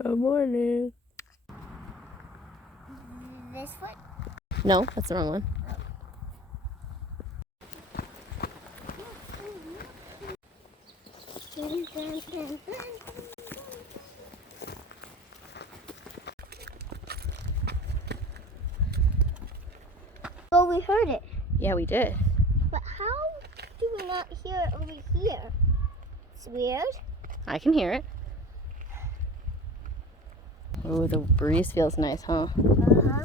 Good morning. This foot? No, that's the wrong one. Oh, we heard it. Yeah, we did. But how do we not hear it over here? It's weird. I can hear it. Oh, the breeze feels nice, huh? Uh-huh.